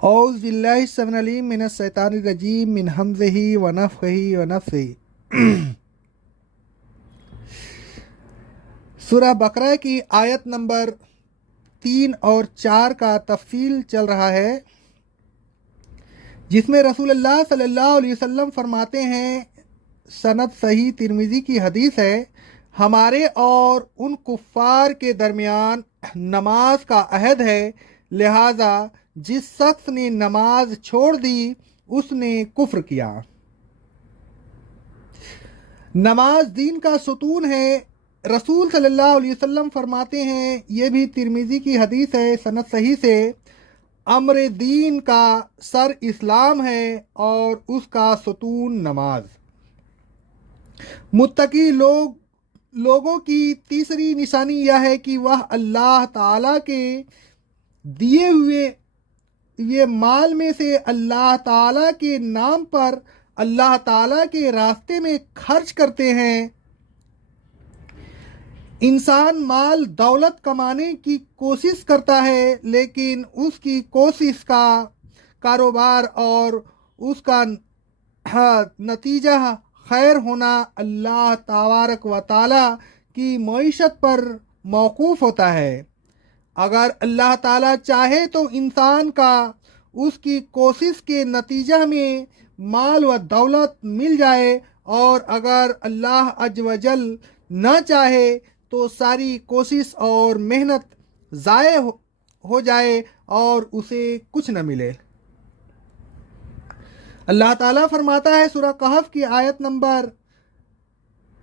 औज़ बिल्लाहि समिअल अलीम मिनश शैतानिर रजीम मिन हमज़िही व नफ़्ख़िही व नफ़्सिही। सूरह बकरा की आयत नंबर 3 और 4 का तफसील चल रहा है, जिसमें रसूलुल्लाह सल्लल्लाहु अलैहि वसल्लम फरमाते हैं, सनद सही तिरमिज़ी की हदीस है, हमारे और उन कुफ़ार के दरमियान नमाज का अहद है, लिहाजा जिस शख्स ने नमाज छोड़ दी उसने कुफ्र किया। नमाज दीन का सुतून है। रसूल सल्लल्लाहु अलैहि वसल्लम फरमाते हैं, ये भी तिरमिज़ी की हदीस है सनद सही से, अम्र दीन का सर इस्लाम है और उसका सुतून नमाज। मुत्तकी लोगों की तीसरी निशानी यह है कि वह अल्लाह ताला के दिए हुए ये माल में से अल्लाह ताला के नाम पर अल्लाह ताला के रास्ते में खर्च करते हैं। इंसान माल दौलत कमाने की कोशिश करता है, लेकिन उसकी कोशिश का कारोबार और उसका नतीजा खैर होना अल्लाह तबारक व ताला की मईशत पर मौकूफ़ होता है। अगर अल्लाह ताला चाहे तो इंसान का उसकी कोशिश के नतीजा में माल व दौलत मिल जाए, और अगर अल्लाह अज़्ज़ व जल न चाहे तो सारी कोशिश और मेहनत ज़ाय हो जाए और उसे कुछ न मिले। अल्लाह ताला फरमाता है सूरह कहफ की आयत नंबर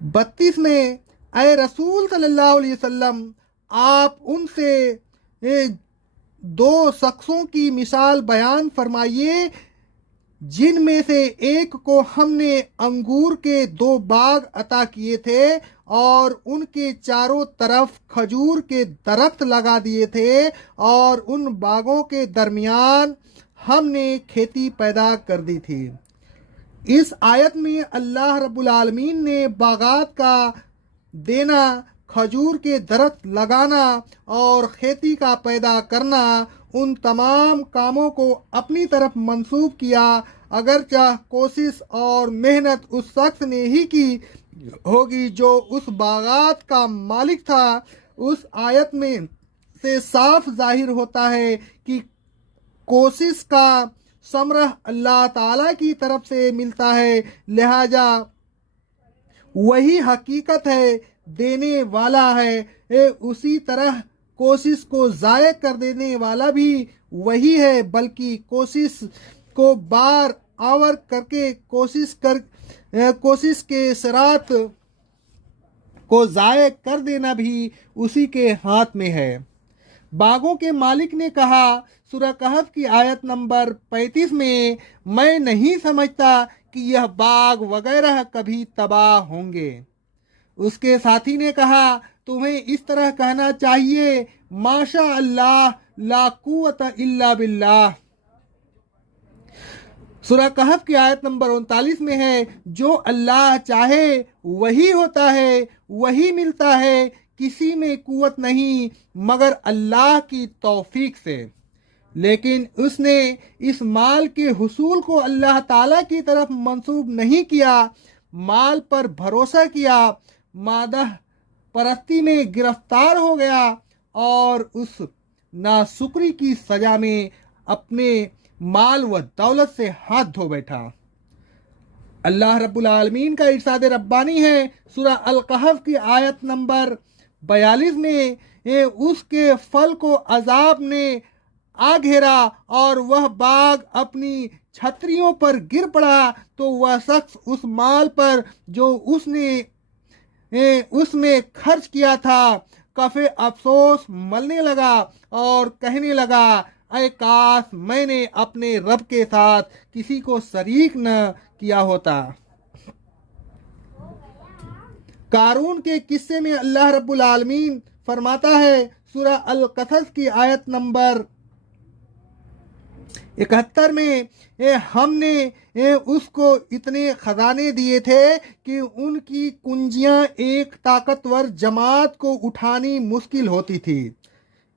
32 में, अय रसूल सल्लल्लाहु अलैहि वसल्लम, आप उनसे दो शख्सों की मिसाल बयान फरमाइए जिनमें से एक को हमने अंगूर के 2 बाग अता किए थे और उनके चारों तरफ खजूर के दरख्त लगा दिए थे और उन बागों के दरमियान हमने खेती पैदा कर दी थी। इस आयत में अल्लाह रब्बुल आलमीन ने बागात का देना, खजूर के दरख्त लगाना और खेती का पैदा करना, उन तमाम कामों को अपनी तरफ मंसूब किया, अगरचे कोशिश और मेहनत उस शख्स ने ही की होगी जो उस बागात का मालिक था। उस आयत में से साफ जाहिर होता है कि कोशिश का समरह अल्लाह ताला की तरफ से मिलता है, लिहाजा वही हकीकत है, देने वाला है। उसी तरह कोशिश को ज़ाय कर देने वाला भी वही है, बल्कि कोशिश को बार आवर करके कोशिश के सिरात को ज़ाय कर देना भी उसी के हाथ में है। बागों के मालिक ने कहा, सूरह कहफ की आयत नंबर 35 में, मैं नहीं समझता कि यह बाग वगैरह कभी तबाह होंगे। उसके साथी ने कहा, तुम्हें इस तरह कहना चाहिए, माशा अल्लाह ला कुव्वत इल्ला बिल्लाह। सूरह कहफ की आयत नंबर 39 में है, जो अल्लाह चाहे वही होता है, वही मिलता है, किसी में कुव्वत नहीं मगर अल्लाह की तौफीक से। लेकिन उसने इस माल के हुसूल को अल्लाह ताला की तरफ मंसूब नहीं किया, माल पर भरोसा किया, मादा परस्ती में गिरफ्तार हो गया और उस नाशुक्री की सजा में अपने माल व दौलत से हाथ धो बैठा। अल्लाह रब्बुल आलमीन का इरशाद रब्बानी है सूरह अल कहफ की आयत नंबर 42 में, उसके फल को अजाब ने आ घेरा और वह बाग अपनी छतरियों पर गिर पड़ा, तो वह शख्स उस माल पर जो उसने उसमें खर्च किया था काफी अफसोस मलने लगा और कहने लगा, अय काश मैंने अपने रब के साथ किसी को शरीक न किया होता। कारून के किस्से में अल्लाह रब्बुल आलमीन फरमाता है सूरह अल कसस की आयत नंबर 71 में, हमने उसको इतने खजाने दिए थे कि उनकी कुंजियां एक ताकतवर जमात को उठानी मुश्किल होती थी।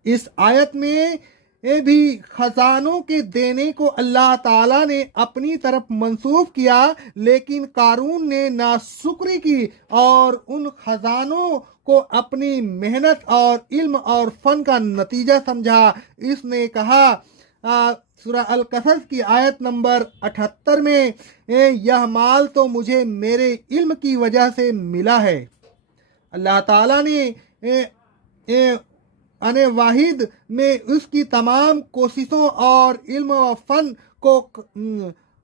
इस आयत में भी खजानों के देने को अल्लाह ताला ने अपनी तरफ मंसूब किया, लेकिन कारून ने नाशुक्री की और उन खजानों को अपनी मेहनत और इल्म और फन का नतीजा समझा। इसने कहा सूरह अल कसस की आयत नंबर 78 में, यह माल तो मुझे मेरे इल्म की वजह से मिला है। अल्लाह ताला ने अने वाहिद में उसकी तमाम कोशिशों और इल्म व फन को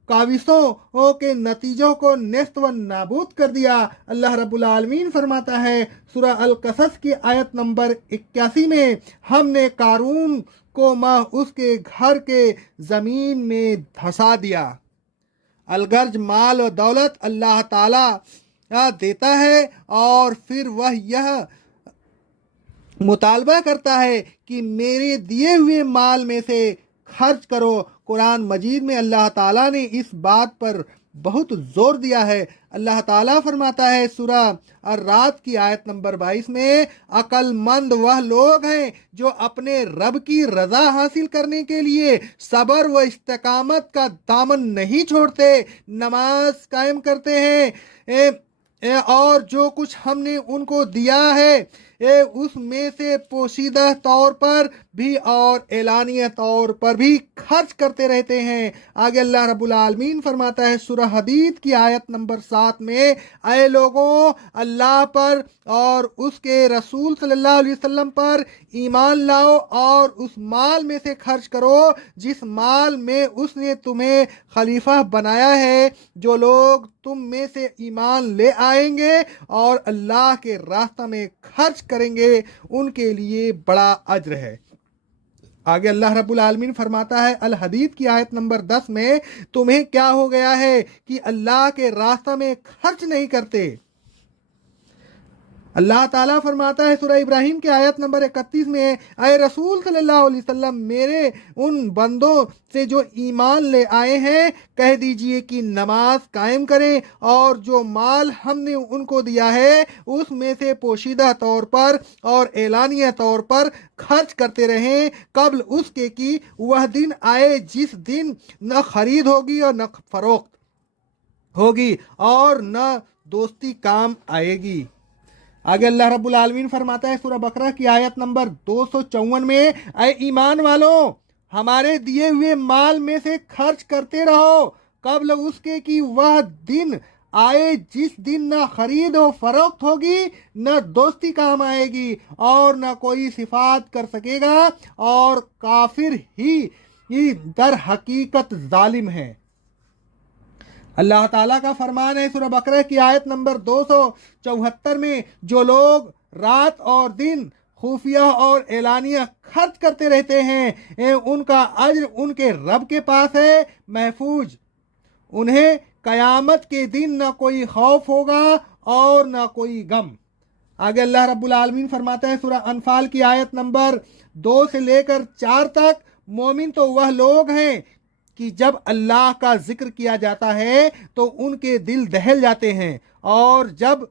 काविशों के नतीजों को नेस्त व नाबूद कर दिया। अल्लाह रब्बुल आलमीन फरमाता है सूरह अल कसस की आयत नंबर 81 में, हमने कारून को उसके घर के ज़मीन में धंसा दिया। अलगर्ज माल व दौलत अल्लाह ताला देता है और फिर वह यह मुतालबा करता है कि मेरे दिए हुए माल में से खर्च करो। कुरान मजीद में अल्लाह ताला ने इस बात पर बहुत जोर दिया है। अल्लाह ताला फरमाता है सूरह अर्राद की आयत नंबर 22 में, अक्लमंद वह लोग हैं जो अपने रब की रजा हासिल करने के लिए सब्र व इस्तिकामत का दामन नहीं छोड़ते, नमाज कायम करते हैं और जो कुछ हमने उनको दिया है उसमें से पोशीदा तौर पर भी और एलानिया तौर पर भी खर्च करते रहते हैं। आगे अल्लाह रब्बुल आलमीन फरमाता है सूरह हदीद की आयत नंबर 7 में, ऐ लोगों, अल्लाह पर और उसके रसूल सल्लल्लाहु अलैहि वसल्लम पर ईमान लाओ और उस माल में से खर्च करो जिस माल में उसने तुम्हें खलीफा बनाया है। जो लोग तुम में से ईमान ले आएंगे और अल्लाह के रास्ते में खर्च करेंगे उनके लिए बड़ा अज्र है। आगे अल्लाह रब्बुल आलमीन फरमाता है अल हदीद की आयत नंबर 10 में, तुम्हें क्या हो गया है कि अल्लाह के रास्ते में खर्च नहीं करते। अल्लाह ताला फरमाता है सूरह इब्राहिम की आयत नंबर 31 में, ऐ रसूल सल्लल्लाहु अलैहि वसल्लम, मेरे उन बंदों से जो ईमान ले आए हैं कह दीजिए कि नमाज कायम करें और जो माल हमने उनको दिया है उसमें से पोशीदा तौर पर और एलानिया तौर पर खर्च करते रहें, कब्ल उसके कि वह दिन आए जिस दिन न खरीद होगी और न फरोख्त होगी और न दोस्ती काम आएगी। आगे अल्लाह रब्बुल आलमीन फरमाता है सूरह बकरा की आयत नंबर 254 में, ऐ ईमान वालों, हमारे दिए हुए माल में से खर्च करते रहो कब्ल उसके कि वह दिन आए जिस दिन न खरीद व फरोख्त होगी न दोस्ती काम आएगी और न कोई सिफात कर सकेगा और काफिर ही दर हकीकत जालिम है। अल्लाह ताला का फरमान है सूरह बकरा की आयत नंबर 274 में, जो लोग रात और दिन खुफिया और एलानिया खर्च करते रहते हैं उनका अज्र उनके रब के पास है महफूज। उन्हें कयामत के दिन न कोई खौफ होगा और न कोई गम। आगे अल्लाह रब्बुल आलमीन फरमाता है सूरह अनफाल की आयत नंबर 2 से लेकर 4 तक, मोमिन तो वह लोग हैं कि जब अल्लाह का जिक्र किया जाता है तो उनके दिल दहल जाते हैं और जब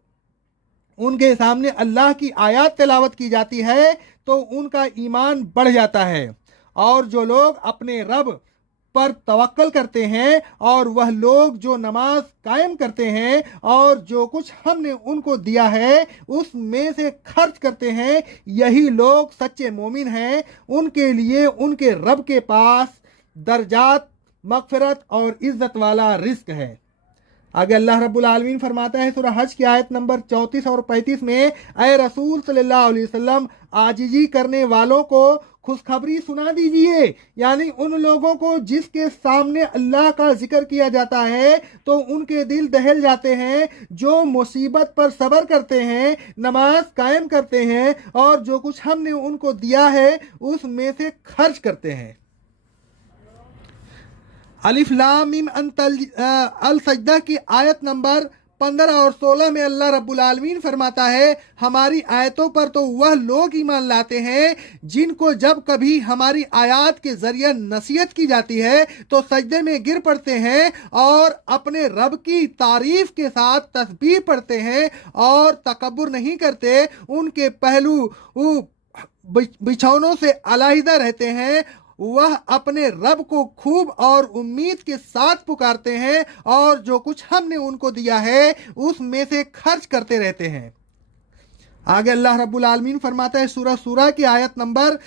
उनके सामने अल्लाह की आयत तिलावत की जाती है तो उनका ईमान बढ़ जाता है। और जो लोग अपने रब पर तवक्कल करते हैं और वह लोग जो नमाज कायम करते हैं और जो कुछ हमने उनको दिया है उसमें से खर्च करते हैं, यही लोग सच्चे मोमिन हैं। उनके लिए उनके रब के पास दर्जात, मगफिरत और इज्जत वाला रिस्क है। आगे अल्लाह रब्बुल आलमीन फरमाता है सूरह हज की आयत नंबर 34 और 35 में, ऐ रसूल सल्लल्लाहु अलैहि वसल्लम, आजिजी करने वालों को खुशखबरी सुना दीजिए, यानी उन लोगों को जिसके सामने अल्लाह का जिक्र किया जाता है तो उनके दिल दहल जाते हैं, जो मुसीबत पर सब्र करते हैं, नमाज कायम करते हैं और जो कुछ हमने उनको दिया है उसमें से खर्च करते हैं। अलिफ लाम मीम अल सजदा की आयत नंबर 15 और 16 में अल्लाह रब्बुल आलमीन फरमाता है, हमारी आयतों पर तो वह लोग ईमान लाते हैं जिनको जब कभी हमारी आयत के जरिए नसीहत की जाती है तो सजदे में गिर पड़ते हैं और अपने रब की तारीफ के साथ तस्बीह पढ़ते हैं और तकब्बुर नहीं करते। उनके पहलू बिछौनों से अलहदा रहते हैं, वह अपने रब को खूब और उम्मीद के साथ पुकारते हैं और जो कुछ हमने उनको दिया है उसमें से खर्च करते रहते हैं। आगे अल्लाह रब्बुल आलमीन फरमाता है सूरह की आयत नंबर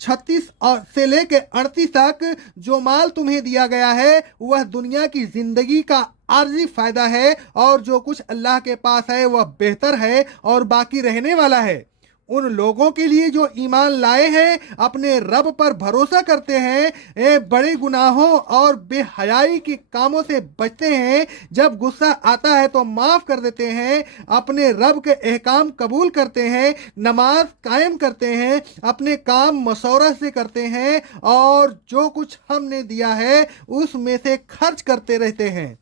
36 से लेके 38 तक, जो माल तुम्हें दिया गया है वह दुनिया की जिंदगी का आर्जी फायदा है और जो कुछ अल्लाह के पास है वह बेहतर है और बाकी रहने वाला है। उन लोगों के लिए जो ईमान लाए हैं, अपने रब पर भरोसा करते हैं, बड़े गुनाहों और बेहयाई के कामों से बचते हैं, जब गुस्सा आता है तो माफ कर देते हैं, अपने रब के अहकाम कबूल करते हैं, नमाज कायम करते हैं, अपने काम मशवरा से करते हैं और जो कुछ हमने दिया है उसमें से खर्च करते रहते हैं।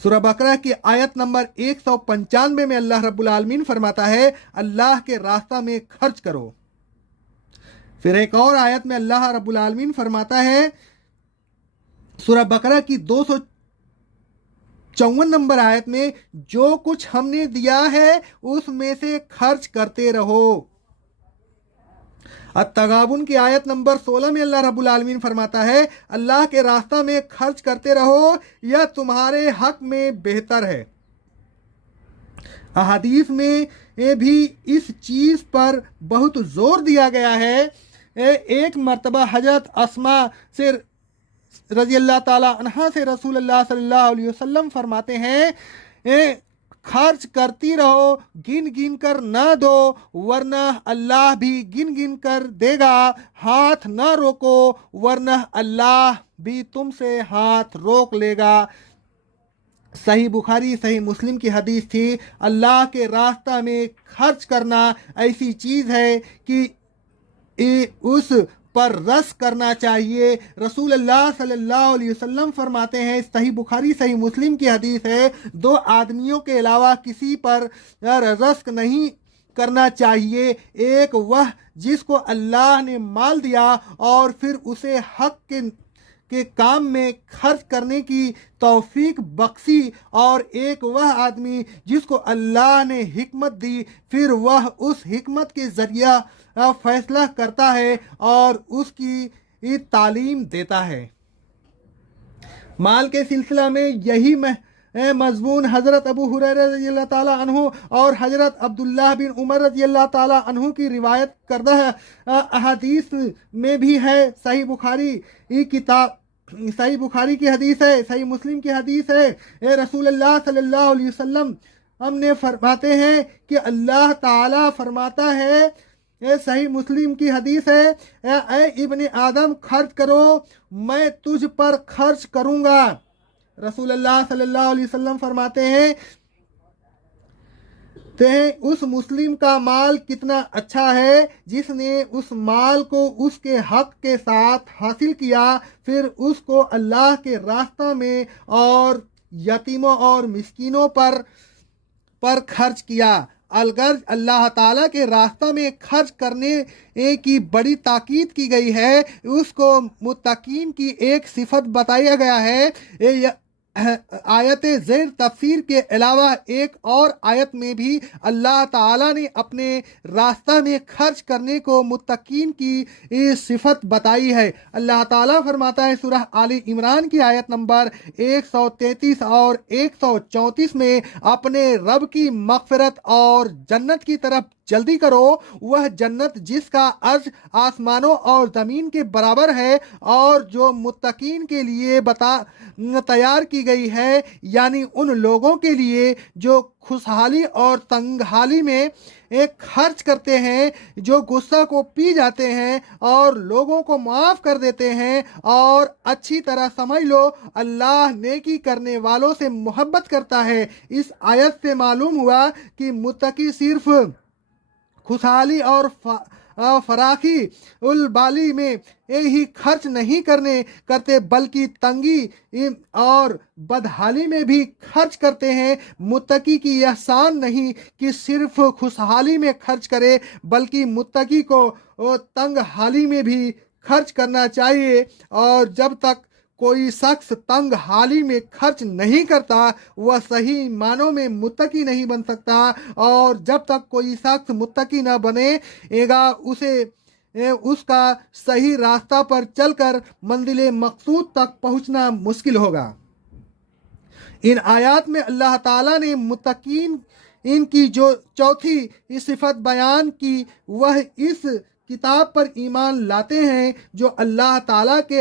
सूरह बकरा की आयत नंबर 195 में अल्लाह रब्बुल आलमीन फरमाता है, अल्लाह के रास्ता में खर्च करो। फिर एक और आयत में अल्लाह रब्बुल आलमीन फरमाता है, सूरह बकरा की 254 नंबर आयत में, जो कुछ हमने दिया है उसमें से खर्च करते रहो। अत-तगाबुन की आयत नंबर 16 में अल्लाह रब्बुल आलमीन फरमाता है, अल्लाह के रास्ता में खर्च करते रहो, यह तुम्हारे हक में बेहतर है। अहादीस में भी इस चीज पर बहुत जोर दिया गया है। एक मर्तबा हजरत अस्मा से रजी अल्लाह ताला अन्हा से रसूलुल्लाह सल्लल्लाहु अलैहि वसल्लम फरमाते हैं, खर्च करती रहो, गिन गिन कर ना दो, वरना अल्लाह भी गिन गिन कर देगा। हाथ ना रोको, वरना अल्लाह भी तुमसे हाथ रोक लेगा। सही बुखारी सही मुस्लिम की हदीस थी। अल्लाह के रास्ता में खर्च करना ऐसी चीज़ है कि उस पर रस करना चाहिए। रसूल अल्लाह सल्लल्लाहु अलैहि वसल्लम फरमाते हैं, सही बुखारी सही मुस्लिम की हदीस है, दो आदमियों के अलावा किसी पर रस नहीं करना चाहिए। एक वह जिसको अल्लाह ने माल दिया और फिर उसे हक के काम में खर्च करने की तौफीक बख्शी, और एक वह आदमी जिसको अल्लाह ने हिकमत दी, फिर वह उस हिकमत के जरिया फैसला करता है और उसकी तालीम देता है। माल के सिलसिला में यही मजमून हज़रत अबू हुरैरा रज़ियल्लाहु ताला अन्हु और हज़रत अब्दुल्लाह बिन उमर रज़ियल्लाहु ताला अन्हु की रिवायत करदा अहादीस में भी है। सही बुखारी की हदीस है, सही मुस्लिम की हदीस है। रसूलुल्लाह सल्लल्लाहु अलैहि वसल्लम हमने फरमाते हैं कि अल्लाह ताला फरमाता है, सही मुस्लिम की हदीस है, ऐ इब्ने आदम खर्च करो, मैं तुझ पर खर्च करूंगा। रसूलुल्लाह सल्लल्लाहु अलैहि वसल्लम फरमाते हैं, उस मुस्लिम का माल कितना अच्छा है जिसने उस माल को उसके हक के साथ हासिल किया, फिर उसको अल्लाह के रास्ता में और यतीमों और मिस्कीनों पर खर्च किया। अलगर्ज अल्लाह ताला के रास्ता में खर्च करने की बड़ी ताकीद की गई है। उसको मुत्तकीन की एक सिफत बताया गया है। आयत ज़ेर तफसीर के अलावा एक और आयत में भी अल्लाह ताला ने अपने रास्ता में खर्च करने को मुत्तकीन की सिफत बताई है। अल्लाह ताला फरमाता है सूरह आली इमरान की आयत नंबर 133 और 134 में, अपने रब की मग़फ़िरत और जन्नत की तरफ जल्दी करो, वह जन्नत जिसका अर्ज आसमानों और ज़मीन के बराबर है और जो मुत्तकीन के लिए तैयार की गई है, यानी उन लोगों के लिए जो खुशहाली और तंगहाली में एक खर्च करते हैं, जो गुस्सा को पी जाते हैं और लोगों को माफ़ कर देते हैं। और अच्छी तरह समझ लो, अल्लाह नेकी करने वालों से मोहब्बत करता है। इस आयत से मालूम हुआ कि मुत्तकी सिर्फ खुशहाली और फराखी उलबाली में ही खर्च नहीं करते, बल्कि तंगी और बदहाली में भी खर्च करते हैं। मुत्तकी की यह शान नहीं कि सिर्फ खुशहाली में खर्च करे, बल्कि मुत्तकी को तंग हाली में भी खर्च करना चाहिए। और जब तक कोई शख्स तंग हाली में खर्च नहीं करता, वह सही मानों में मुत्तकी नहीं बन सकता। और जब तक कोई शख्स मुत्तकी न बनेगा, उसे उसका सही रास्ता पर चलकर मंजिल मकसूद तक पहुंचना मुश्किल होगा। इन आयात में अल्लाह ताला ने मुत्तकीन इनकी जो चौथी सिफत बयान की वह इस किताब पर ईमान लाते हैं जो अल्लाह ताला के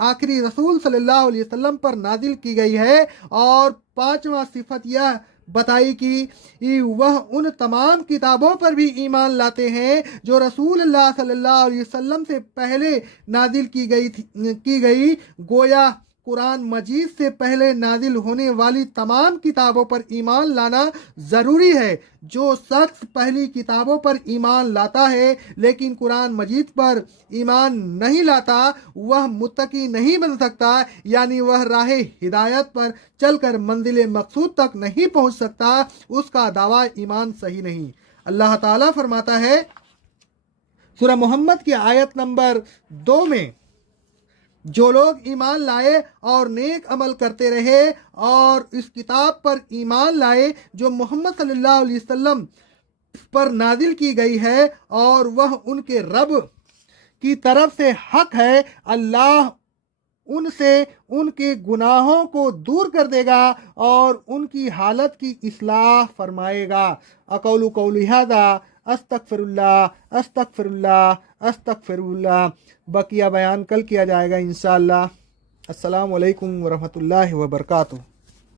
आखिरी रसूल सल्लल्लाहु अलैहि वसल्लम पर नाजिल की गई है। और पांचवा सिफत यह बताई कि वह उन तमाम किताबों पर भी ईमान लाते हैं जो रसूल अल्लाह सल्लल्लाहु अलैहि वसल्लम से पहले नाजिल की गई। गोया कुरान मजीद से पहले नाजिल होने वाली तमाम किताबों पर ईमान लाना ज़रूरी है। जो शख्स पहली किताबों पर ईमान लाता है लेकिन कुरान मजीद पर ईमान नहीं लाता वह मुत्तकी नहीं बन सकता, यानी वह राह हिदायत पर चलकर मंजिल मकसूद तक नहीं पहुंच सकता। उसका दावा ईमान सही नहीं। अल्लाह ताला फरमाता है सूरह मोहम्मद की आयत नंबर 2 में, जो लोग ईमान लाए और नेक अमल करते रहे और इस किताब पर ईमान लाए जो मोहम्मद सल्लल्लाहु अलैहि वसल्लम पर नाजिल की गई है और वह उनके रब की तरफ से हक है, अल्लाह उनसे उनके गुनाहों को दूर कर देगा और उनकी हालत की इस्लाह फरमाएगा। अक़ौलु क़ौली हाज़ा अस्तग़फ़िरुल्लाह अस्तग़फ़िरुल्लाह अस्तग़फ़िरुल्लाह। बकिया बयान कल किया जाएगा इंशाअल्लाह। अस्सलामु अलैकुम वरहमतुल्लाहि वबरकातुहू।